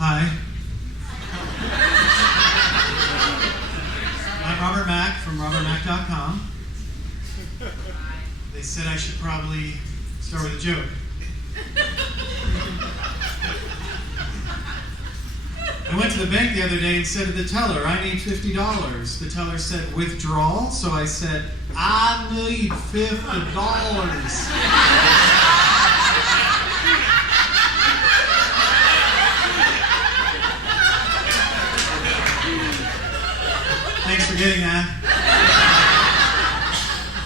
Hi. I'm Robert Mack from robertmack.com. They said I should probably start with a joke. I went to the bank the other day and said to the teller, I need $50. The teller said, withdrawal? So I said, I need $50. Thanks for getting that.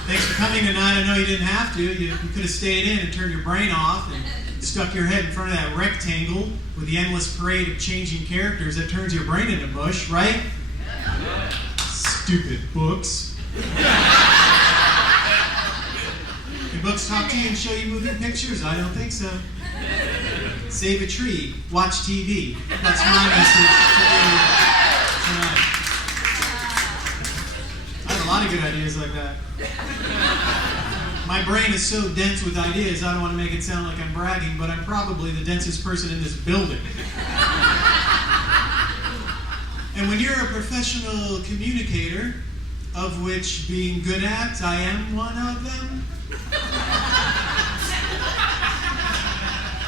Thanks for coming tonight. I know you didn't have to. You could have stayed in and turned your brain off and stuck your head in front of that rectangle with the endless parade of changing characters that turns your brain into mush, right? Stupid books. Can books talk to you and show you moving pictures? I don't think so. Save a tree. Watch TV. That's my message to you tonight. I have a lot of good ideas like that. My brain is so dense with ideas, I don't want to make it sound like I'm bragging, but I'm probably the densest person in this building. And when you're a professional communicator, of which being good at, I am one of them,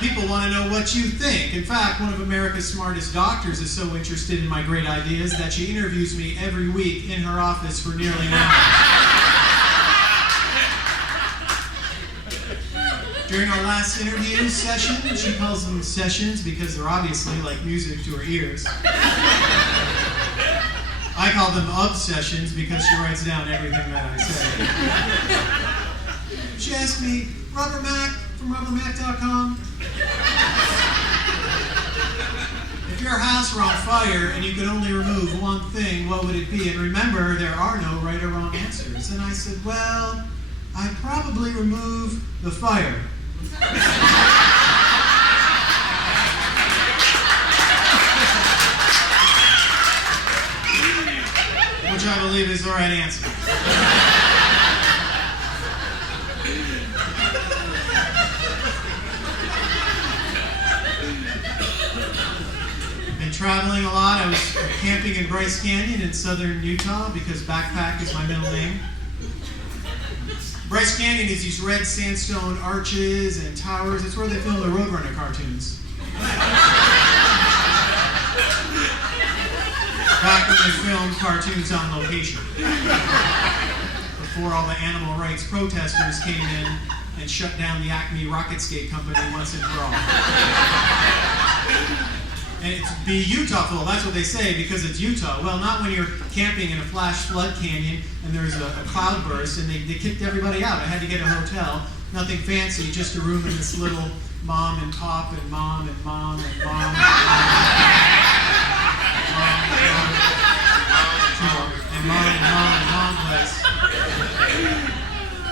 people want to know what you think. In fact, one of America's smartest doctors is so interested in my great ideas that she interviews me every week in her office for nearly an hour. During our last interview session, she calls them sessions because they're obviously like music to her ears. I call them obsessions because she writes down everything that I say. She asked me, Robert Mack from robertmack.com, if your house were on fire and you could only remove one thing, what would it be? And remember, there are no right or wrong answers. And I said, well, I'd probably remove the fire. Which I believe is the right answer. Been traveling a lot. I was camping in Bryce Canyon in southern Utah because backpack is my middle name. Bryce Canyon is these red sandstone arches and towers. It's where they film the Roadrunner cartoons. Back when they filmed cartoons on location. Before all the animal rights protesters came in and shut down the Acme Rocket Skate Company once and for all. And it's be Utahful, that's what they say, because it's Utah. Well, not when you're camping in a flash flood canyon and there's a cloud burst and they kicked everybody out. I had to get a hotel. Nothing fancy, just a room in this little mom and pop and mom and mom and mom and mom place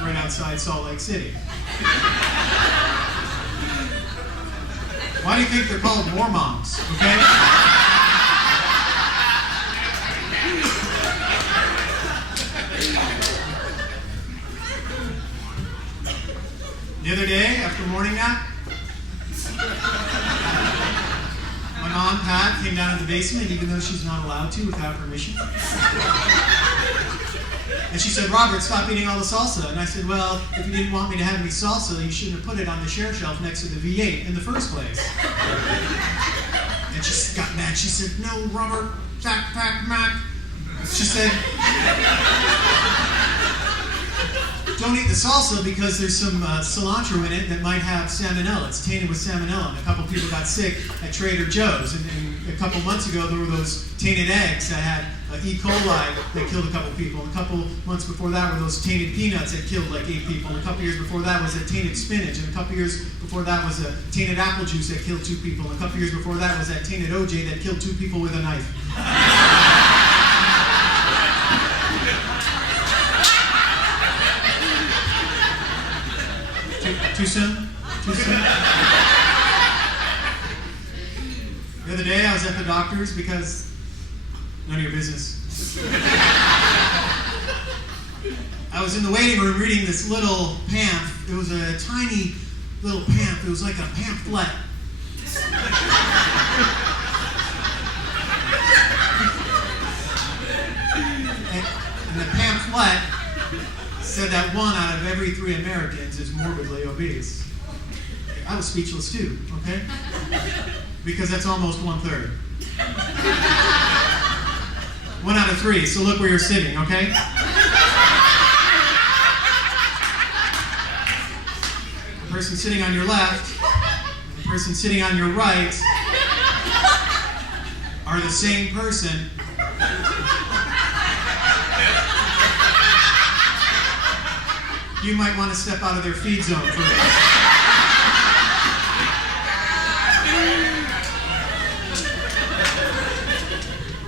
right outside Salt Lake City. Why do you think they're called war moms, okay? The other day, after morning nap, my mom, Pat, came down to the basement, even though she's not allowed to without permission. And she said, Robert, stop eating all the salsa. And I said, well, if you didn't want me to have any salsa, you shouldn't have put it on the share shelf next to the V8 in the first place. And she got mad. She said, no, Robert, backpack, Mac. She said, don't eat the salsa because there's some cilantro in it that might have salmonella. It's tainted with salmonella. And a couple people got sick at Trader Joe's. And a couple months ago, there were those tainted eggs that had E. coli that killed a couple people. And a couple months before that were those tainted peanuts that killed like 8 people. And a couple years before that was that tainted spinach. And a couple years before that was a tainted apple juice that killed 2 people. And a couple years before that was that tainted OJ that killed 2 people with a knife. Too soon? Too soon? The other day I was at the doctor's because none of your business. I was in the waiting room reading this little pamphlet. It was a tiny little pamphlet. It was like a pamphlet. that 1 out of every 3 Americans is morbidly obese. I was speechless too, okay? Because that's almost 1/3. 1 out of 3, so look where you're sitting, okay? The person sitting on your left and the person sitting on your right are the same person. You might want to step out of their feed zone for a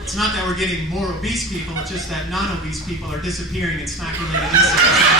It's not that we're getting more obese people, it's just that non-obese people are disappearing in snaculated insects.